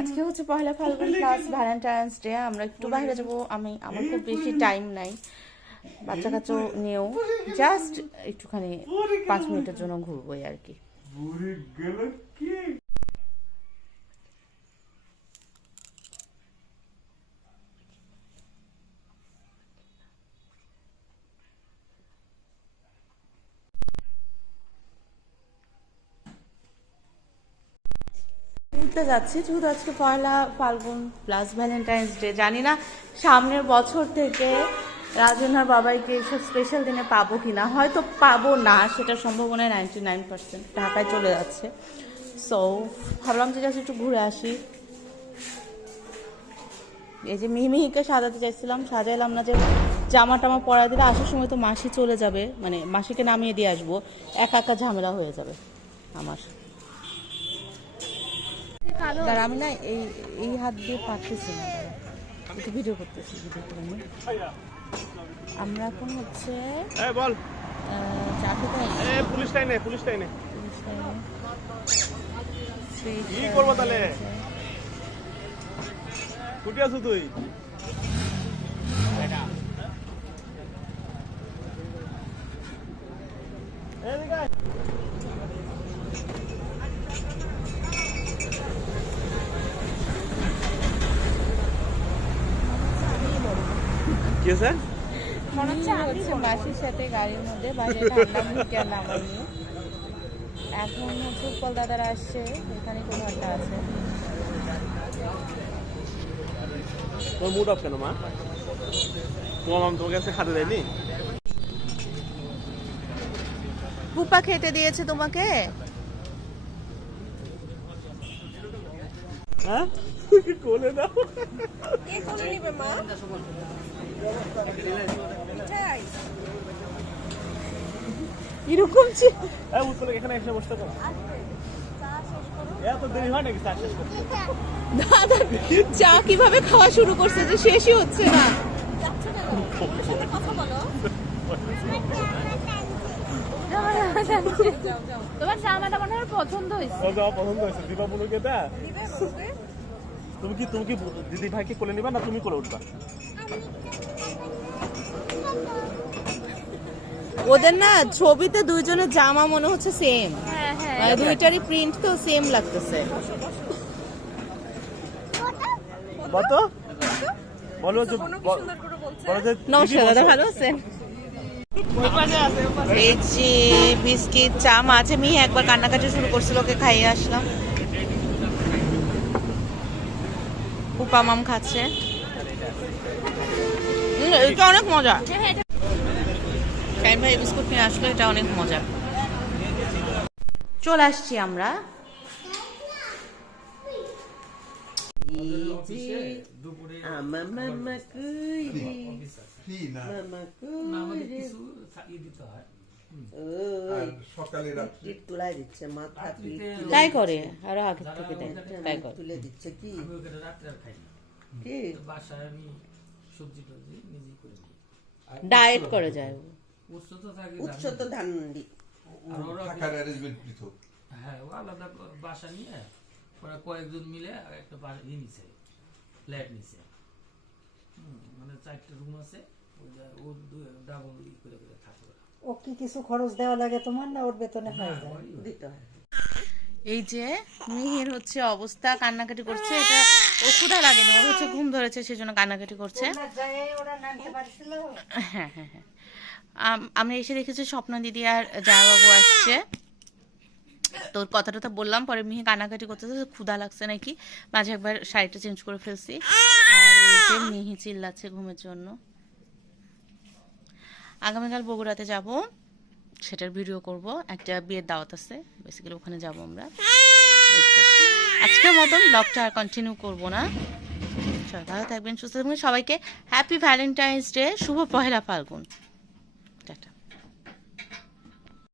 আজকে হচ্ছে পহেলা ফাল্গুন plus Valentine's day. আমরা একটু বাইরে যাবো। আমার খুব বেশি টাইম নাই, বাচ্চা কাচ্চা নিয়েও জাস্ট একটুখানি 5 মিনিটের জন্য ঘুরবো আর কি। ঘুরতে যাচ্ছি যেহেতু আজকে পয়লা ফাল্গুন প্লাস ভ্যালেন্টাইন্স ডে। জানি না সামনের বছর থেকে রাজনার বাবাইকে এইসব স্পেশাল দিনে পাবো কিনা, হয়তো পাবো না, সেটার সম্ভাবনা 99%। ঢাকায় চলে যাচ্ছে, সো ভাবলাম যে জাস্ট একটু ঘুরে আসি। এই যে মিহিকে সাজাতে চাইছিলাম, সাজাইলাম না, যে জামা টামা পরা দিলে আসার সময় তো মাসি চলে যাবে, মানে মাসিকে নামিয়ে দিয়ে আসবো, একা একা ঝামেলা হয়ে যাবে আমার। আমি না এই হাত দিয়ে পারতেছি না, একটু ভিডিও করতেছি, ভিডিও করে আমি। আমরা এখন হচ্ছে চা খেতে কি করবো তাহলে? কুটি আছো তুই? কি আছে? মাসির সাথে গাড়ির মধ্যে বাইরে ঠান্ডা মুখে নামাইনি। এখন হচ্ছে উৎপল দাদারা আসছে, এখানে কোনো একটা আছে। তোর মুড অফ কেন মা? তোমার মাম তোমার কাছে খাতে দেয়নি? পুপা খেতে দিয়েছে তোমাকে? হ্যাঁ, কোলে দাও। কে কোলে নিবে মা? এরকম উৎপল এখানে এসে বসতে করো। এত দেরি হয় নাকি চা শেষ করতে? দাদা চা কিভাবে খাওয়া শুরু করছে যে শেষই হচ্ছে না। তোমার জামাটা মনে হয় পছন্দ হয়েছে। পছন্দ হয়েছে। দিবা বলুকে দা। তুমি কি দিদি ভাইকে কোলে নিবা না তুমি কোলে উঠবা? ওদের না ছবিতে দুইজনের জামা মনে হচ্ছে সেম, দুইটারই প্রিন্ট তো সেম লাগতেছে। বলো বলো যে নমস্কার দাদা, ভালো আছেন? এই যে বিস্কিট চা মাঝে মিহি একবার কান্নাকাটি শুরু করছিল, ওকে খাইয়ে আসলাম। উপা মাম খাচ্ছে, এটা অনেক মজা। শাইন ভাই বিস্কুট নিয়ে আসলো, এটা অনেক মজা। চলে আসছি আমরা। তাই করে আরো আগে থেকে দেয়, তাই করে তুলে দিচ্ছে কি ডায়েট করে যায়। উৎস তো ধানমন্ডি হ্যাঁ, ও আলাদা বাসা নিয়ে ওরা কয়েকজন মিলে একটা নিছে, ফ্ল্যাট নিছে। মানে 4টা রুম আছে, ও ডাবল করে করে থাকে। ও কি কিছু খরচ দেওয়া লাগে তোমার, না ওর বেতনে হয়ে যায়? দিতে হয়। এই যে মিহির হচ্ছে অবস্থা, কান্নাকাটি করছে। এটা ও ক্ষুধা লাগেনি, ওর হচ্ছে ঘুম ধরেছে, সেজন্য কান্নাকাটি করছে। হ্যাঁ হ্যাঁ হ্যাঁ, আমি এসে দেখেছি স্বপ্ন দিদি আর জামাইবাবু আসছে। তোর কথাটা বললাম, পরে মিহি কান্নাকাটি করতেছে, ক্ষুধা লাগছে নাকি। মাঝে একবার শাড়িটা চেঞ্জ করে ফেলছি। আর এই যে মিহি চিল্লাচ্ছে ঘুমের জন্য। আগামীকাল বগুড়াতে যাব, সেটার ভিডিও করব। একটা বিয়ের দাওয়াত আছে, বেসিক্যালি ওখানে যাব আমরা। আজকের মতন ব্লগটা আর কন্টিনিউ করবো না। ভালো থাকবেন, সুস্থ থাকবেন। সবাইকে হ্যাপি ভ্যালেন্টাইন্স ডে, শুভ পহেলা ফাল্গুন।